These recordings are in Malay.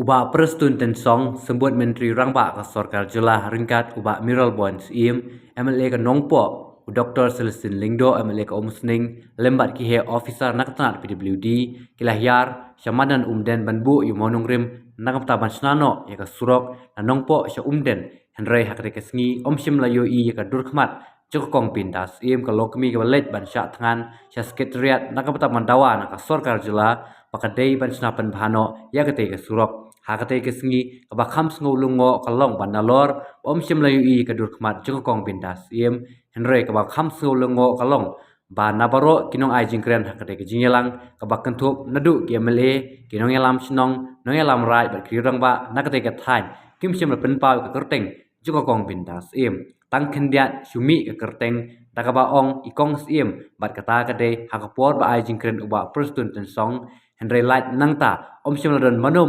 Ubah perestun tensong sembut Menteri Rangba ke Sorkar Jelah ringkat ubah Miral Bonds MLA ke Nongpo Dr. Celestin Lingdo MLA ke Omsning lembat kihe officer naktanat PWD kilahyar syamadan umden banbu yumonung rim nakaptaban snano ya ke surok na Nongpo sya umden Henry hakre ke sngi omsim layo ya ke durkhmat Cukong pintas ke lokmi ke balet ban sya tangan sya sekretariat nakaptaban dawa nak Sorkar Jelah pakadei ban senapan bahano ya ke surok hakate ke sengi ka bakham sngo lungo kalong banalor sim layu ke dur khmat jengkong bindas Henry ka bakham sngo lungo kalong ba nabaro kinong ai jingkren hakate ke jingelang ka bakentup nadu ke MLA kinong yalam sinong nong yalam rai ba kirang ba nakate ke thain sim pen pau ke kerteng jengkong bindas tang kendiat sumi ke kerteng takaba ong ikong bat kata kade hakapor ba ai jingkren uba perstun tensong Henry Light nangta sim ladon mano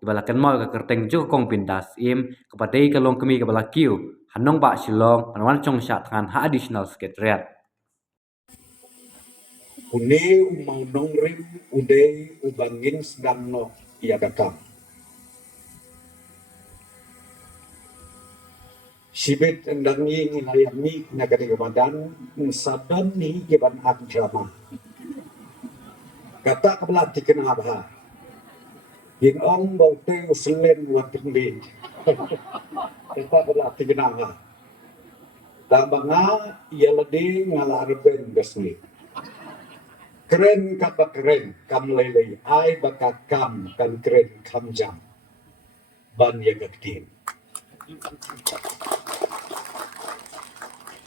ibalakan mau ke kerteng jokong pindas kepadai kalong kemi kebala kiu hanong ba silong panwan chong sya tangan ha additional sekretariat Une umang nong rim uday ubangin sedang no ia kakam. Sibit endang ni ngayam ni nagari kebadan sadan ni keban ak drama. Kata kebelah dikenal abha. Yin ong bau te uslen watin bi. Kata kebelah dikenal abha. Tambanga ia ledi ngalah reben besni. Keren kata keren kam lelei ai baka kam kan keren kam jam. Ban ya gatin.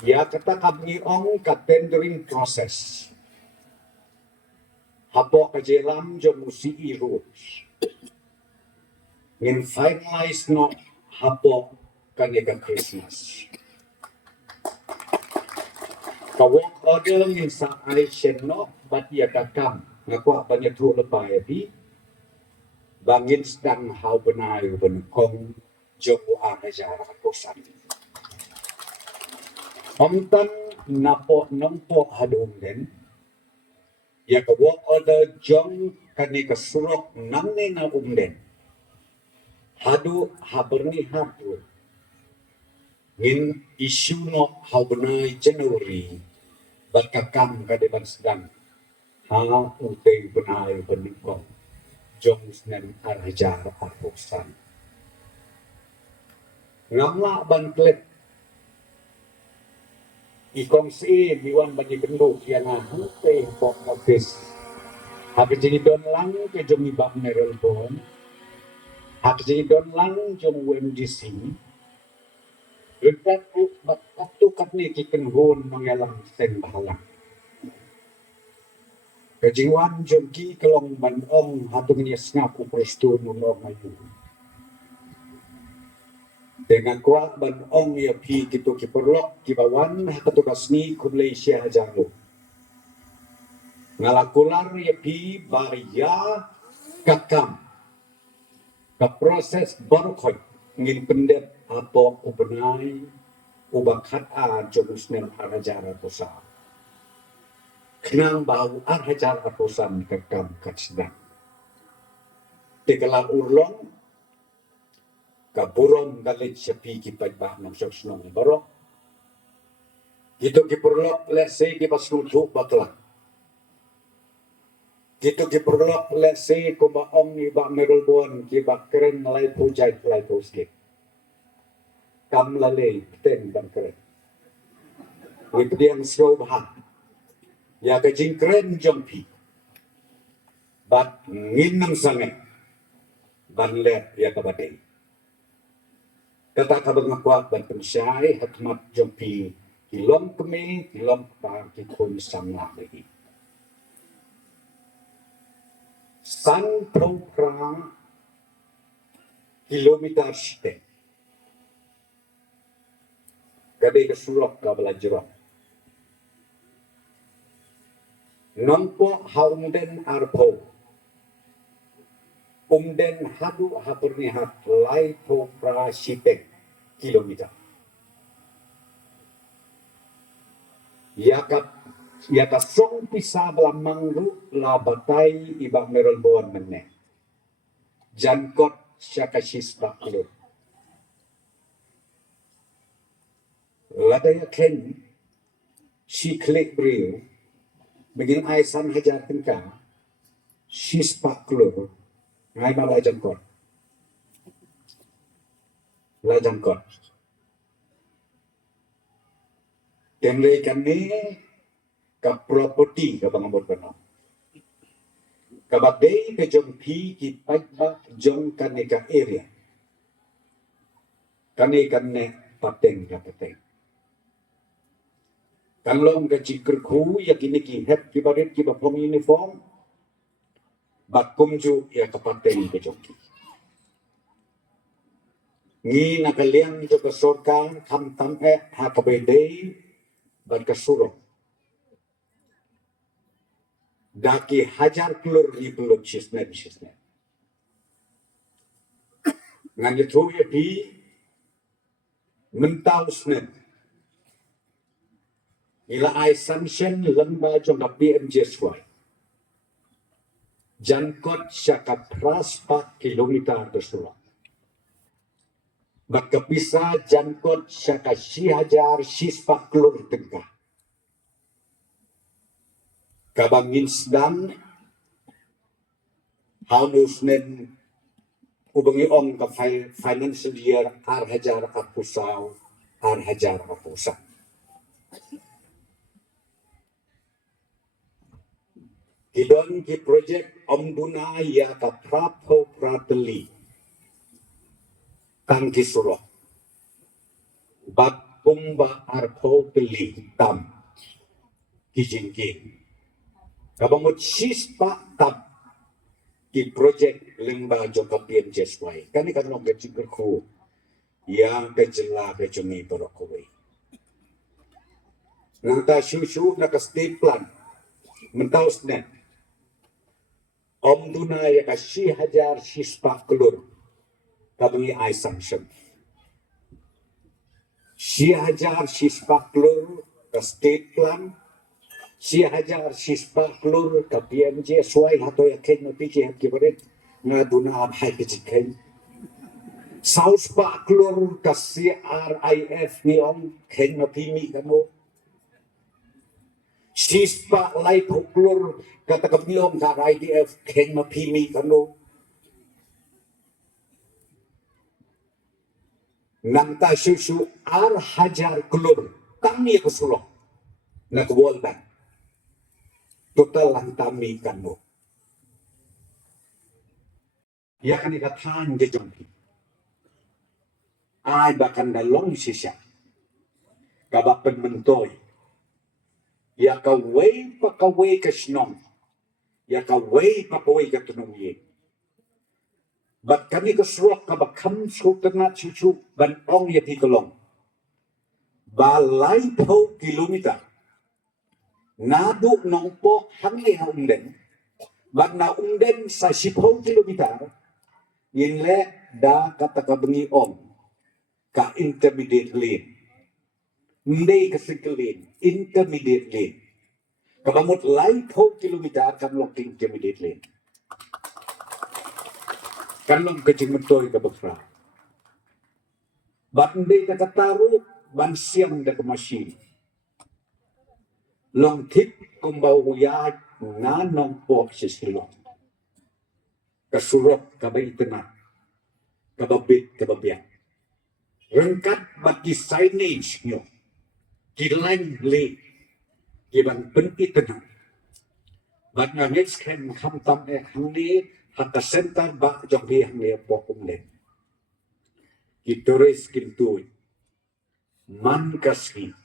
Ya kata kami ong ka tendering process. Habok ka jelam jo musi rules. Ngin finalize no habok ka Christmas. Kawak order ngin sa Aisyen no bat ya kakam ngakwa banyak tu lebay bi bangin sedang hau benai benekong jo ajar kosan. Omtan napo nompo hadung den ya ka work order jong kani ka surok namne na umden hadu haberni hadu ngin isu no habenai Januari bakakam ka depan sedang ha utei benai benikong jong senen arajar aposan ngamla bangklet ikong si biwan bagi benduk yang hutei pok office hak jadi don lang ke jom ibak Merel Bon hak jadi don lang jom UMDC lekat waktu kat ni kiken hon mengalang sen bahalang kejiwan jom ki kelong ban ong hatung ni sngapu prestu nulong ayu dengan kuat ban ong ya pi gitu ki perlok ki bawan hatugas ni Malaysia jalo ngalakular ya pi baria kakam ka proses barukhoy ngin pendet apo ubenai ubakat a jobusnen arajara posa kenang bau arajara posan kakam katsdan tegala urlong kaburon galit sepi ki pajbah nam sosnong barok gitu ki perlok let's say ki pasnutu batlak gitu ki perlok let's say ko ba ong ni ba Merel Bon ki ba keren lai project lai poske kam lalei ten ban keren itu dia yang slow bah ya ka jing keren jompi bat nginam sange ban le ya ka badai kata ka bangakwa ban pensyai hatmat jompi kilom kemi kilom pa ki kun samla lagi san program kilometer sete gade ke surok ka belajar nompo haumden arpo umden hadu hapernihat lai po prasitek kilometer yaka song pisa belamangru la batai ibang Merel Bon menne jankot syakashis baklur. Ladaya ken si klik beriu begin aisan hajar tengkang shis baklur ngai ma lajam kot. Lajam kot. Temle kami ka property ka bangabot kono. Kabadai ke jong pi ki paikba jong kane ka area. Kane pateng ka pateng. Kanlong ka jikr khu ya kini ki het ki barit ki bapong uniform. Bat kumju ya ka pateng ke jong ki. Ngi nakaliang jo ka sorkan kam tam ha ka bedei bat ka surok. Daki hajar kelur ni peluk sisnet. Ngan itu ya pi mentau snet. Ila ai sanction lamba jong PMJ swai. Jankot syaka pras 4 kilometer bersurat. Bat kepisa jankot syaka si hajar sispak kelur tengkah. Kabangin sedang halusnen ubangi ong ka financial year hajar apusau hajar apusau. Kidon ki project omduna ya ka prapo prateli tang kisuro bat pumba arpo peli tam kijingking. Kabamut sispa tap di project lemba joka PMJ swai. Kani kan long kecil berku yang kejela kecumi berokoi. Nanta syushu nak state plan mentaus net. Om duna ya kasih hajar sispa kelur. Kabangi ai sanction. Si hajar sispa kelur ke state plan. Si hajar sispa kelur ke PMJ swai atau ya ken no PJ kibaret ngaduna abhai kejiken. Saus pa kelur ke CRIF ni om ken no pimi kanu. Sispa lai kelur kata kebiom ka IDF ken no pimi kanu. Nanta susu hajar kelur kami kesulok nak World Bank. Total lantami kanu. Ya kan ikatan je jongki. Ai bahkan dalong sisa. Kabak penmentoy. Ya kawai pakawai ke senong. Ya kawai pakawai ke tenung ye. Bat kami kesuak kabak kam sultanat susu ban ong ye pikolong. Balai pau kilometer. Nadu nongpo hangi unden. Bat na unden sa 10 kilometer. Yinle da kata kabengi on. Ka intermediate lane. Ndai ka single lane. Intermediate lane. Kabamut lai 10 kilometer kan long intermediate lane. Kan long kecing mentoy ka bakra. Bat ndai ka kataru ban siang da ka machine. Long tip kumbau uyad na nong po sisilong. Kasurok kabay tenang. Kababit kababiak. Rengkat bagi signage nyo. Kilain li. Kiban penti tenang. Bat nga next ken hamtam hangli hata center ba jong bi hangli po kumlen. Kituris kintuy. Man kasli.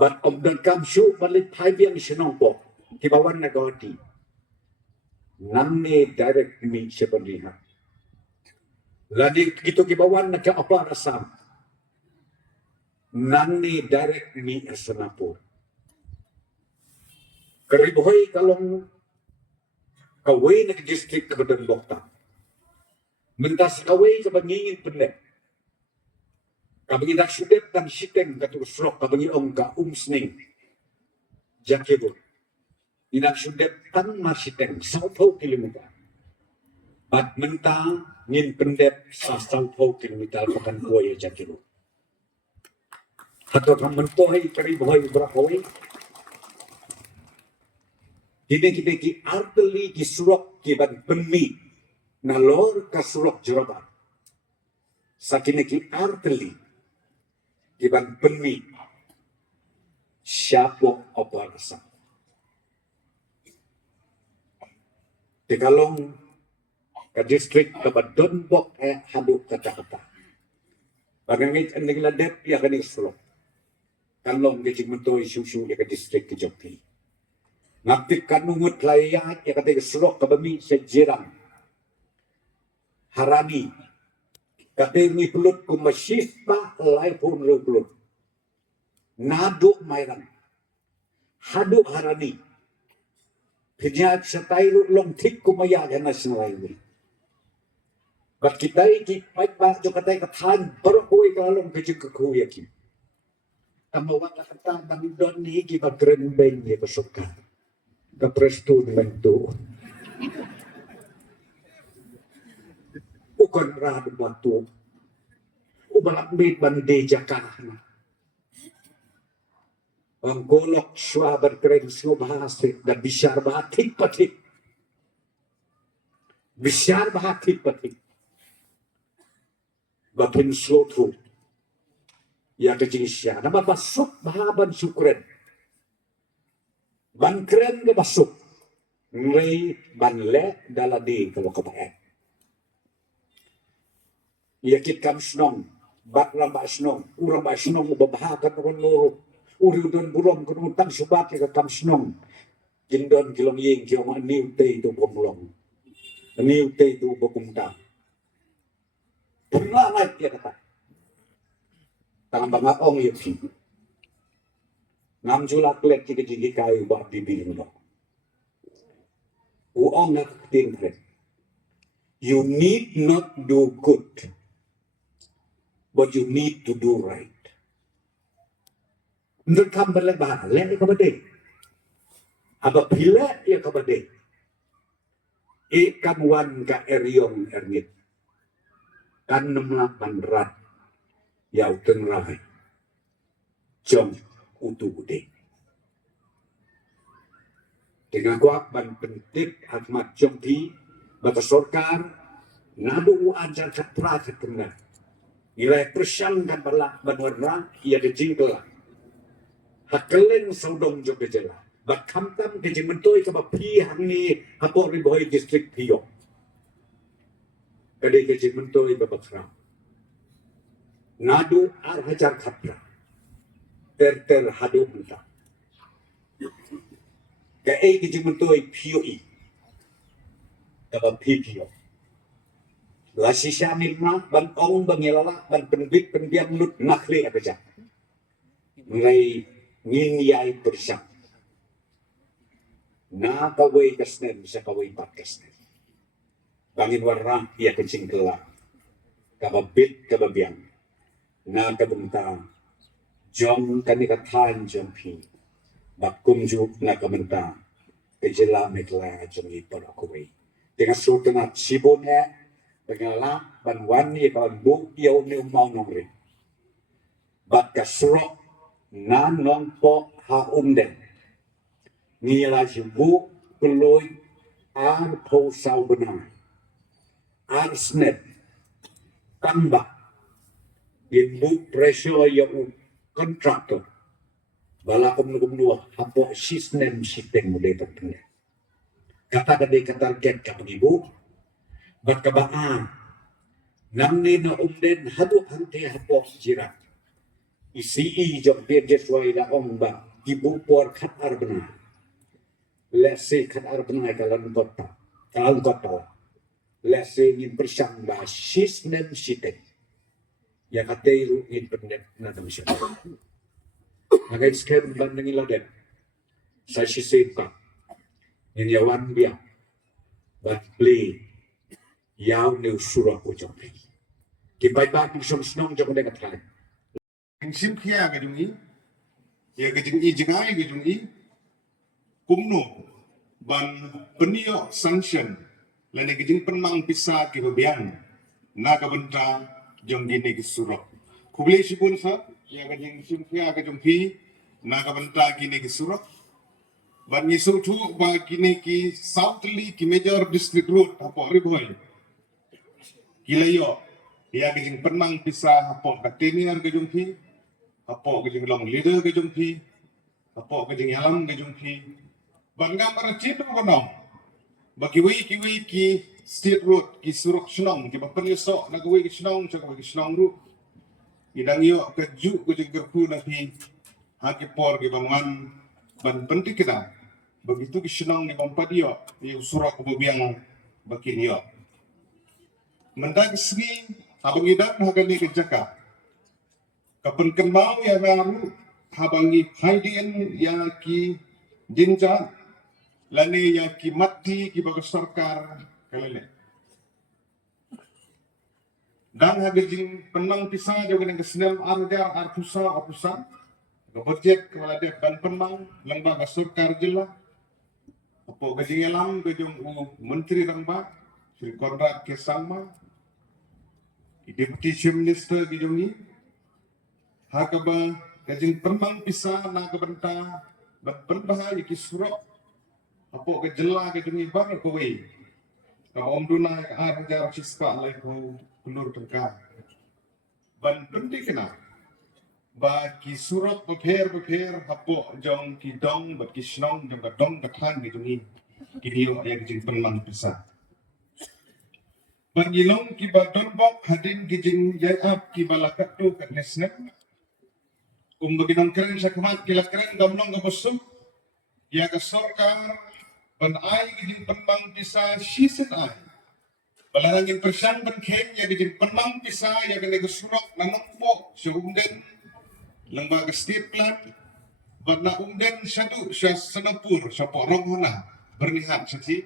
But of the kamshu balit paibiang sinong po, kibawan na gawati. Namni direct mi siya paniha. Ladi kito kibawan na kaapa rasam. Namni direct mi asanapur. Karibuhay kalong kaway na district kabadang bokta. Mentas kaway kabangingin penlek. Kabangi nak sudet dan siteng katu usrok kabangi ong ka umsning jakibu. Inak sudet tan masiteng 10 kilometer. Bat mentang ngin pendep sasau pau kilometer pakan kuaya jakiru. Hato kam mentohai kari bohai berapoi. Kita ki arteli ki surok ki ban penmi nalor ka surok jerabat. Sakine ki arteli ki ban penmi siapa apa rasa. Tegalong ke distrik ke Badon Bok haduk kata-kata. Bagangit ang nagladep ya kaning surok. Kalong ke Cimento isu-isu ya ke distrik ke Jogja. Ngaktif kanungut layat ya kata surok ke bami sejirang. Harani. Kata ni pelut ku masyifah lai pun pelut. Naduk mairan. Haduk harani. Pinyat sa tayo long tik ku mayagan na sinalayo. Bat kita iki baik ba jo katay katan pero kuy kalong kajik kuya kim. Amawat la kata bang don ni ki bagren beng ni pasuka. Ka presto mento. Ukon rado batu. Ubalak bit ban de jakana. Ang golok swabar kren so bahasa dan bisyar bahatik patik. Bisyar bahatik patik. Bapin slotu. Ya kejingsya. Nama basuk bahaban sukren. Ban kren ke basuk. Ngeri ban le daladi kalau kebaik. Ya kit kam senong. Bat rambak senong. Urang bak senong babahakan orang loro. Uri don burong kunu tang subat ke kam senong. Jindon kilong ying kiong niu te itu bomulong. Niu te itu bokumta. Pernah naik dia kata. Tangan bangga ong yuki. Ngam julak let jika jiki kayu bak bibiling do. Uong nak tingkret. You need not do good. But you need to do right. Menurut kamu berlebihan, lek ka bade. Aba pila ya ka bade. Ikan wan ka eriong ernit. Kan nemlak bandrat. Yau tenrai. Jom utu bude. Dengan kuat ban pentip Ahmad Jomti. Bata sorkar. Nadu ajar katra ketengah. Nilai persyang dan balak banwarna. Ia dejingkelah. Hakelen saudong jo kejela. Bat kamtam ke Cimentoi ke bapi hang ni hapok riboy distrik Piyok. Kade ke Cimentoi ke Bakra. Ngadu ar hajar kapra. Ter hadu mentah. Ke ke Cimentoi Piyoi. Ke bapi Piyok. Lasi syamil na ban ong bangilala ban penbit penbiang lut nakli abeja. Ngai ngingiyay persyang. Na kaway kasnen sa kaway pat kasnen. Bangin warna iya kencing kelak. Kababit kababiang. Na kabenta. Jom kanikatan jom pi. Bakumjuk na kabenta. Kejela metla jom ipar akuway. Dengan sultan at sibonnya. Dengan lak banwan ni kababuk yaw ni umaw nongri. Bat kasurok. Na nong po haumden. Nila jibu peloy ar po sau benar. Ar snap. Tambah. Inbu presyo yung kontraktor. Balakom nagumluwa. Hapo sisnem siteng muli terpilih. Kata kadai katarget kapag ibu. Bat kabaan. Namni na umden haduk hante hapo jirat. Isi jok dia jesway na omba ibu por kat arbena. Lese kat arbena kalan kota. Lese ngin persyang ba sisnem sitek. Ya kateiru ngin pendek na damisya. Nagay skem ban nangin ladet. Sa sisempa. Ngin yawan biya. Bat play. Yaw ni surah ko jok. Kibay ba kong sumsnong jok na katay. Ang simkhiya ka dungi, ya ka jing i jingay ka dungi, kumno ban penio sanction lani gijing penmang pisa ki babian na ka benta jong gini ki surok kubli sibun sa ya gijing simpia ka jong pi na ka benta gini ki surok ban ni so tu ba gini ki southerly ki major district road apo riboy kilayo ya gijing penmang pisa apo ka tenier ka jong pi apo gijing long leader ka jong pi apo gijing yalam ka jong pi ban gambar citu ko nong bagi kiwi ki state road ki surok shnong ki bapan yosok na kiwi ki shnong cha ki shnong ru idang yo ke ju ko jeng gerpu na pi haki por ki bangan ban penting kita begitu ki shnong ni bampa dia ni surok ko biang baki dia mendak sri abang idam hagani ke jaka kapan kembang ya baru habangi haidien ya ki jinja lani yang ki mati ki bagus sarkar kalele dan hagajing penang pisah juga dengan kesenam arjar artusa apusa keberjek kepala dia dan penang lembaga sarkar jela apa gajing elam gajung menteri ramba Sri Konrad Kesama deputy chief minister gajungi hakaba gajing penang pisah na kebenta berpenbahaya ki surok apo ke jela ke demi bar ko we ka om duna ka arjar cispa lai ko kulur tengka ban penting kena ba ki surat bepher apo jong ki dong ba ki snong jong ka dong ka thang ni jungi ki dio ay jing penlang pisa ban ilong ki ba don bok hadin ki jing yai ap ki balakat tu ka nesnek baginang keren sa kamat ki lakren gamlong ka bosum ya ka sarkar ban ai gijing penmang pisa season ai balarangin persan ban ken ya gijing penmang pisa ya gane surok nanongpo sumden lembaga state plan ban na umden sadu sa sanapur sa porong hona bernihat sati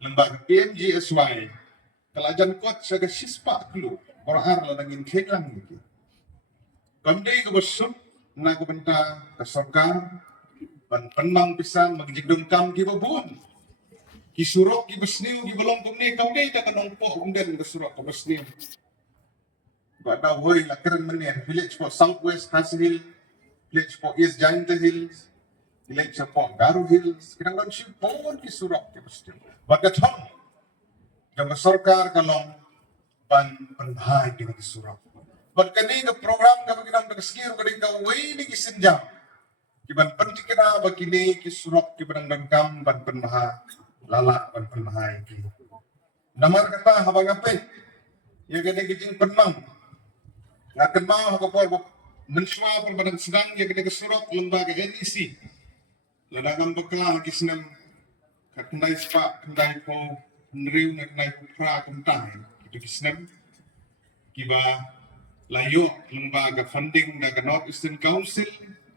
lembaga PMGSY kalajan kot sa sispa klu orar lanangin kelang gitu kandai ke bosum na ko benta ka sarkar ban penmang pisang magjig dungkam ki babun ki surok ki besniu ki belong kumni kau dei ta kanong po umden ke surok ke besniu ba da hoy la keren menen village for southwest Khasi Hill village for east Giant Hills village for Garu Hills kinang don si pon ki surok ki besniu ba ka thong jang sarkar kalong ban penhai ki surok ba kani ke program ka kinang ka skir ka ding ka way ni ki senjam kiban penting kena begini ki surok ki benang dengkam ban penmaha lala ban penmaha ki namar kata habang ape ya gede gijing penmang ngaken mau ko por menswa por badan sedang ya gede surok lembaga NEC ladangam bekla ki senam katnai spa kendai ko nriu nai pra kentang itu ki senam kiba layo lembaga funding daga North Eastern Council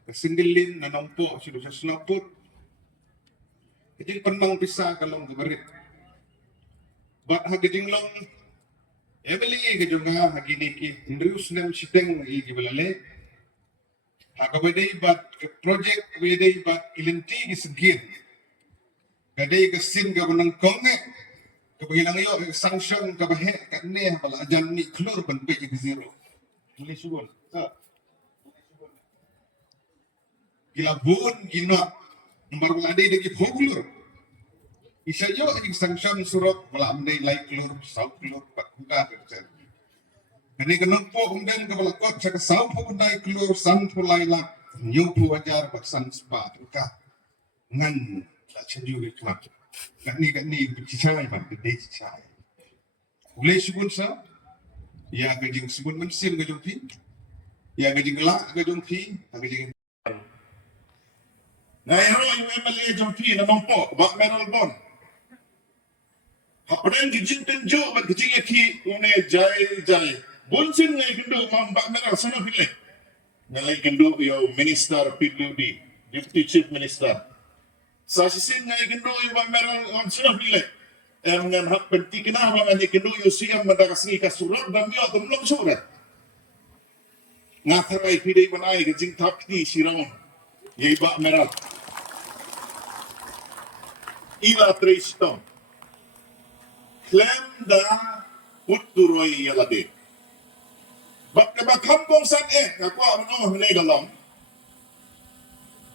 Sindilin na nampo sido sa snapot iti penmang pisa kalong gabarit bat hagijing long Emily gajung nga hagini ki ndrius nem siteng i gibalale hagabay bat project weday bat ilinti gisgir gaday kasin gabanang konge kabilang yo sanction kabahe kanne pala ajan ni klur ban pe zeroili sugon gilabun ginot nomor wala day dagi pogulur isa yo ang sanction surot wala amday like klur south klur patunda kerja kani kanong po umden kabalakot sa kasaw po kunday klur san po laylak new po wajar baksan spa ka ngan la chanju klap kani cicay man day cicay ulay subun sa ya gajing subun mensin gajong pi ya gajing la gajong pi gajing Ngayon yung MLA jong pi na mampo, bak meron bon. Hapadan gijing tenjo, bat gijing yaki, une jay. Bonsin ngay kendo, bak meron, sana pili. Nalay kendo yung minister PWD, Deputy Chief Minister. Sa sisin ngay kendo yung bak meron, sana pili. Ngan hak penti kinama nga kendo yung siyang madagasngi kasurot, dan yung tumlong surat. Nga taray piday manay, gijing tapti sirang, yung bak meron. Ila Traystone. klaim da utturoi yalade. Bak kampung san ngako ano hne galong.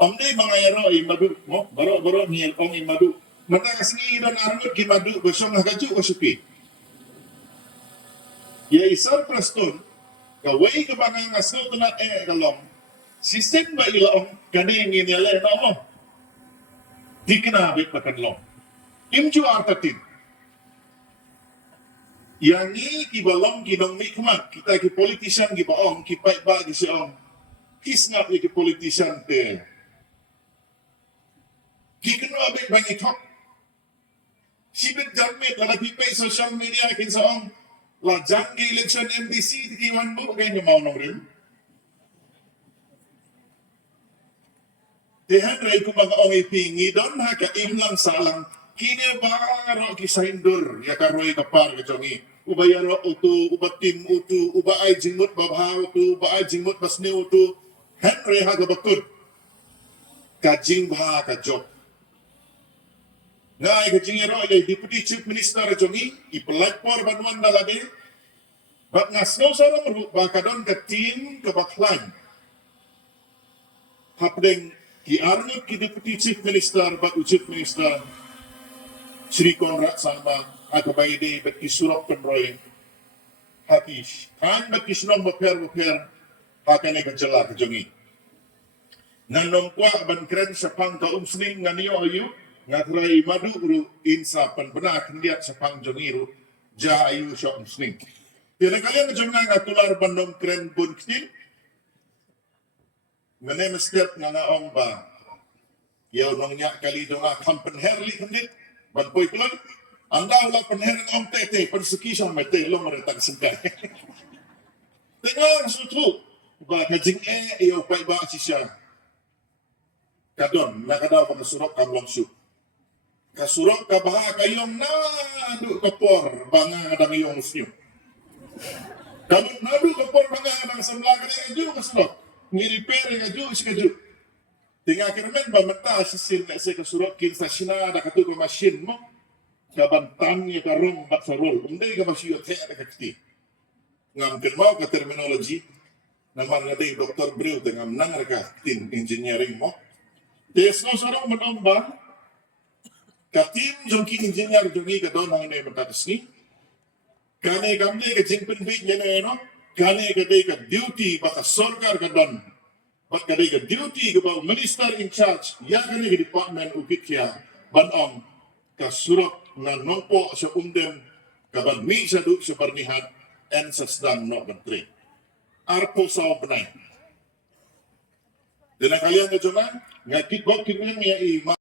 Omde bangayaro imadu mo baro ni ong imadu. Mata kasni dan armut ki madu besong hagaju osupi. Ya isar praston kawai kebangang asno tunat galong. Sistem ba ilong kani ngin yale na mo. Dikena bit makan long. Imju artatin. Yang ni kibalong kinong mikmat kita ki politician ki baong ki pai ba ki siong. Kisnap ki politician te. Kikeno abit bangi top. Sibit jamit la pipai social media kin saong. La janggi election MDC ki wan bu kay mau nong rin. Tehan ray ko mga ong ipingi don ha ka imlang salang kine baro ki saindur ya karoy kapar ka jongi ubayaro utu ubatim utu ubaay jingmut babhaw utu ubaay jingmut basne utu Henry ha ka bakut ka jingbha ka jok ngai ka jingero ya deputy chief minister jongi ipelak por banwan dalade bak ngasno sarong bakadon ka team ka baklan hapdeng ki arnut ki deputy chief minister bat chief minister Sri Konrad Salma akabayde bat ki surok penroy hakish kan bat ki snong baper hakane ka jala ka jongi nanom kwa ban kren sa pang ka umsling nganiyo ayu ngatray madu ru insa pan benak ndiat sa pang jongi ru ja ayu sa umsling tila kalian ka jonga ngatular bandom kren pun ktin Ngane mestiap nga naong ba yaw nong nya kali do nga kampen herli kundit ban poy kulon anda wala penher ng tete persecution mete lo maretag singkay tenga sutu ba kajing yaw pay ba si siya kadon nakadaw pa surok kamlong su kasurok ka baha kayong na adu kapor banga ngadang iyong musyo kadon nadu kapor banga ngadang samlaga ni adu kasurok ngi-repair nga Diyos ka Diyos. Tinga kirmen ba mata sisil na sa kasurot kin sa sinada katu ka machine mo kabantan niya karong baksarol. Hindi ka masiyot kaya na kakti. Ngam kirmaw ka terminology naman nga day Dr. Brew ngam nang ka tin engineering mo. Tes no sarong manong ba katim jong ki engineer jong ka doon ang inay matatas ni. Kane kamli ka jingpin bit niya na no. Kane kadai ka duty baka sorkar ka don bak kadai ka duty ka ba minister in charge ya kane ka department ukit kya banong ka surok na nompo sa umdem ka ban mi sa du sa parnihat and sa sdam no country arpo sa obnay dina kalian ka jona nga kitbok kinyo niya